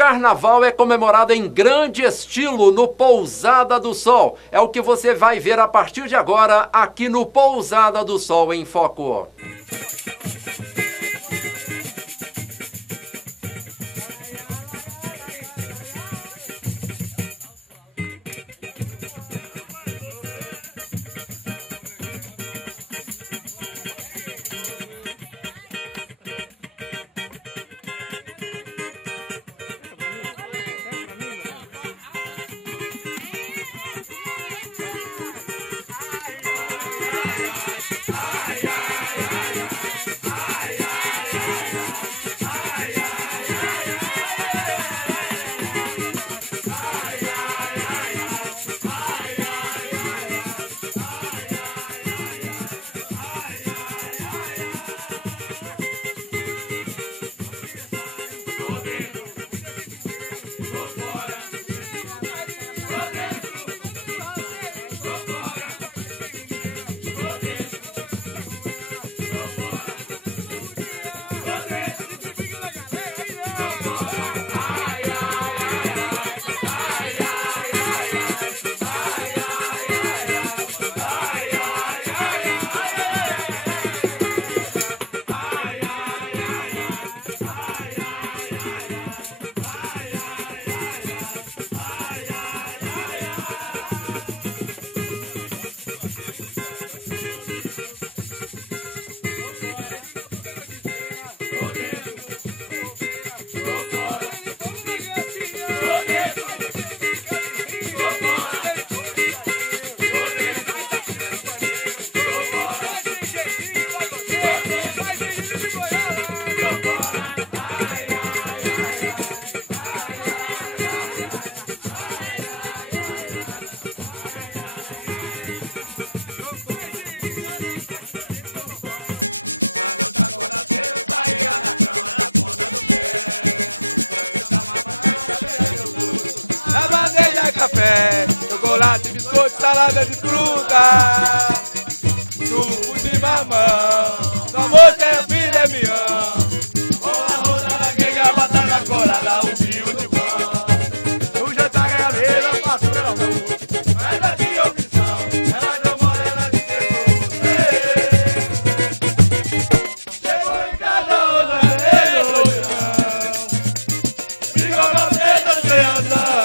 carnaval é comemorado em grande estilo no Pousada do Sol. É o que você vai ver a partir de agora aqui no Pousada do Sol em Foco. Café, chocolate, biscoito, salada de fruta, suco de mamão, no almoço é filé mignon, com arroz na quenga, batata colada, um fio de pão, no jantar é a mesma, faço pelo amor, mas a minha opção, ela não morena de Jesus. Chegou em casa, outra revolução, ficou na mesa sem razão.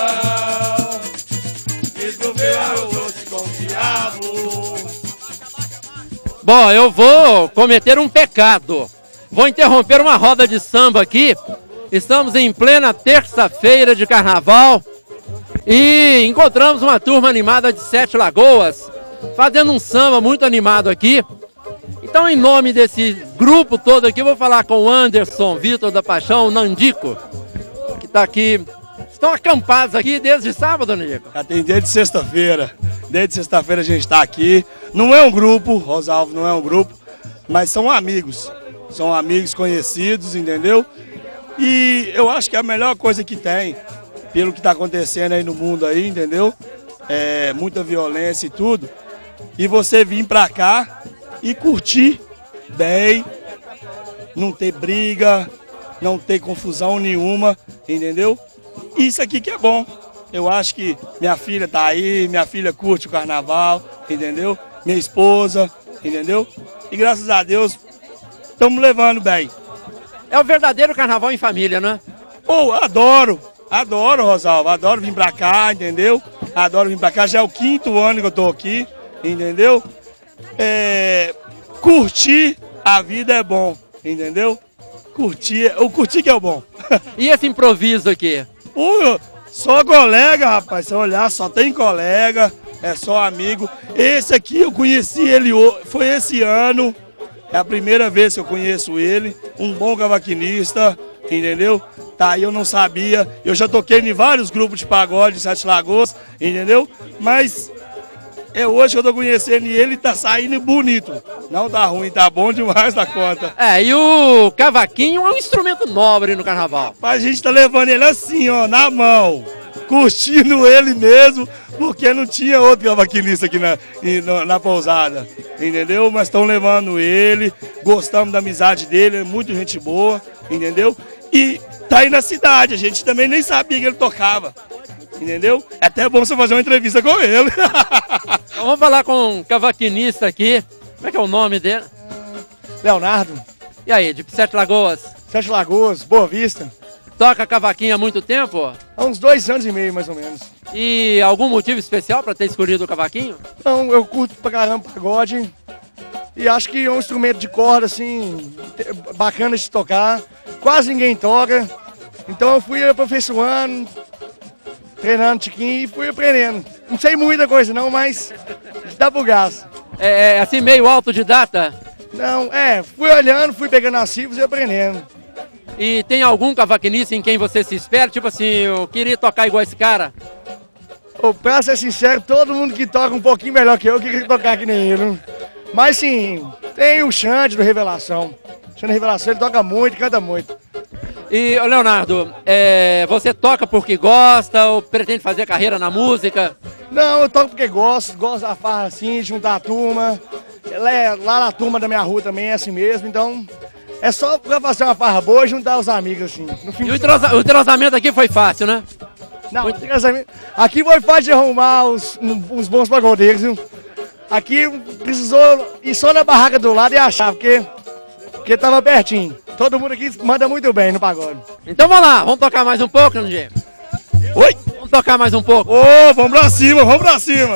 Bom, eu vou cometer um pecado. Vou interromper uma roda de samba aqui. Estamos em plena terça-feira de carnaval e encontramos uma turma animada de Sete Lagoas, fazendo um samba muito animado aqui. Então, em nome desse grupo todo aqui, eu vou falar com o Anderson Vitor da Paixão, o Nandico, que está aqui. Estão acampados aqui desde sábado, Nandico? Já tem desde sexta-feira. Desde sexta-feira a gente está aqui. Não é um grupo, Rosalvo, não é um grupo, mas são amigos. São amigos conhecidos, entendeu? E eu acho que é a melhor coisa que tem, pelo que está acontecendo aí no mundo aí, entendeu? É muita violência e tudo. E você vir pra cá e curtir bem, não ter briga, não ter confusão nenhuma, entendeu? Isso aqui que é bom. Eu acho que minha filha tá aí, minha filha curte o carnaval, entendeu? Minha esposa, entendeu? E graças a Deus, estamos levando bem. É o verdadeiro carnaval em família, não é? Pô, adoro, Rosalvo, adoro vir pra cá, entendeu? Adoro vir pra cá, já é o 5º ano que eu tô aqui, entendeu? Curtir a vida é bom, entendeu? O curtir que é o bom. E esse improviso aqui? Só colega, rapaz, se olhar, só tem colega, é só amigo. Esse aqui eu conheci ele, foi esse ano, é a primeira vez que eu conheço ele, um bom cavaquinista, entendeu? Tá aí, eu não sabia, eu já toquei em vários grupos de pagode de Sete Lagoas, entendeu? Mas é hoje que eu tô conhecendo e ele tá saindo bonito. Não tá ruim, tá bom demais da conta. E o cavaquinho é um instrumento nobre no carnaval. Rapaz, a gente tá levando ele assim, ó, na mão, curtindo ele mesmo, porque não tinha outro cavaquinista aqui na pousada, entendeu? Mas estão levando ele, gostamos da amizade dele, é muito gente boa, entendeu? e tá aí na cidade. A gente também nem sabia que ele tocava, entendeu? É até bom você fazer uma entrevista com ele. Então vamos falar com um cavaquinista aqui. Como é que é o nome dele? Leonardo. E aí, de Sete Lagoas? Sete Lagoas, Boa Vista. Toca cavaquinho há muito tempo? Há uns 2 anos e meio, mais ou menos. E algum motivo especial para ter escolhido o cavaquinho? Então, eu curto pra caramba pagode. E acho que é um instrumento de corda, assim, bacana de tocar. Quase ninguém toca. Então eu fui aperfeiçoando, treinando tiquinho e fui aprendendo. Não sei muita coisa não, mas dá pro gás. É assim, meio autodidata? Não, fui olhando, fui pegando as cifras e aprendendo. E tem algum cavaquinista em quem você se espera? Tipo assim, eu queria tocar igual esse cara. Pra ser sincero, todo mundo que toca um pouquinho melhor que eu queria tocar que nem ele. Mas sim, tem o Xande do Revelação. O Xande do Revelação, ele toca muito, canta muito. E, Leonardo, você toca porque gosta ou pretende fazer carreira na música? Não, eu toco porque gosto da farra assim, de juntar a turma. Lá na turma da minha rua também é assim mesmo, então é só pra fazer uma farra boa e juntar os amigos assim. No fim E o entrosamento aqui foi fácil, né? Não, aqui foi fácil de arrumar uns bons pagodeiros, viu? Aqui precisou ir só na barraca do lado e achar, porque tava pertinho. Todo mundo aqui manda muito bem no pagode. Então vamos lá, vamos tocar mais um pouco, Nandinho? Oi? Vamos tocar mais um pouco. Ô, vamos pra cima, vamos pra cima.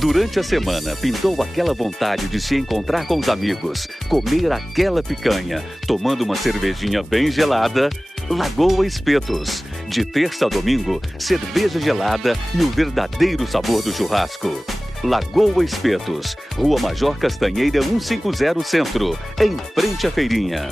Durante a semana, pintou aquela vontade de se encontrar com os amigos, comer aquela picanha, tomando uma cervejinha bem gelada? Lagoa Espetos. De terça a domingo, cerveja gelada e o verdadeiro sabor do churrasco. Lagoa Espetos, Rua Major Castanheira 150 Centro, em frente à feirinha.